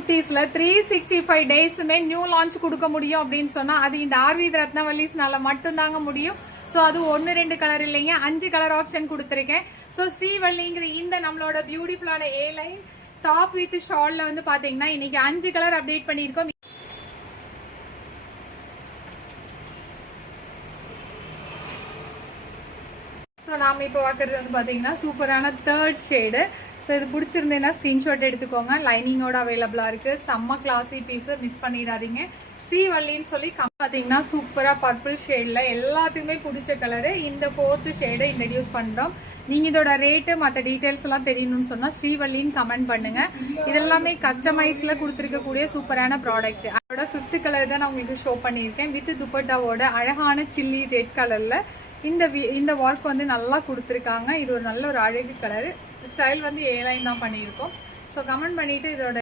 குர்த்திஸ்ல 365 டேஸுமே new launch கொடுக்க முடியும் அப்படின்னு சொன்னா அது இந்த ஆர்வி ரத்னவல்லிஸ்னால மட்டும்தாங்க முடியும். ஸோ அது 1-2 கலர் இல்லைங்க, 5 கலர் ஆப்ஷன் கொடுத்துருக்கேன். ஸோ ஸ்ரீவல்லிங்கிற இந்த நம்மளோட பியூட்டிஃபுல்லான ஏ லைன் டாப் வித் ஷால்ல வந்து பாத்தீங்கன்னா இன்னைக்கு 5 கலர் அப்டேட் பண்ணியிருக்கோம். ஸோ நாம் இப்போ பார்க்குறது வந்து பார்த்தீங்கன்னா சூப்பரான 3rd ஷேடு. ஸோ இது பிடிச்சிருந்தேன்னா ஸ்க்ரீன்ஷாட் எடுத்துக்கோங்க. லைனிங்கோட அவைலபிளாக இருக்குது. செம்ம கிளாஸி பீஸு, மிஸ் பண்ணிடாதீங்க. ஸ்ரீவல்லின்னு சொல்லி பார்த்தீங்கன்னா சூப்பராக பர்பிள் ஷேடில் எல்லாத்துக்குமே பிடிச்ச கலரு. இந்த 4th ஷேடு இன்ட்ரடியூஸ் பண்ணுறோம். நீங்கள் இதோட ரேட்டு மற்ற டீட்டெயில்ஸ் எல்லாம் தெரியணும்னு சொன்னால் ஸ்ரீவல்லின்னு கமெண்ட் பண்ணுங்கள். இதெல்லாமே கஸ்டமைஸில் கொடுத்துருக்கக்கூடிய சூப்பரான ப்ராடக்ட். அதோட 5th கலர் தான் நான் உங்களுக்கு ஷோ பண்ணியிருக்கேன். வித் துப்பட்டாவோட அழகான சில்லி ரெட் கலரில் இந்த ஒர்க் வந்து நல்லா கொடுத்துருக்காங்க. இது ஒரு நல்ல ஒரு அழகு கலர். ஸ்டைல் வந்து ஏ லைன் தான் பண்ணியிருக்கோம். ஸோ கமெண்ட் பண்ணிவிட்டு இதோட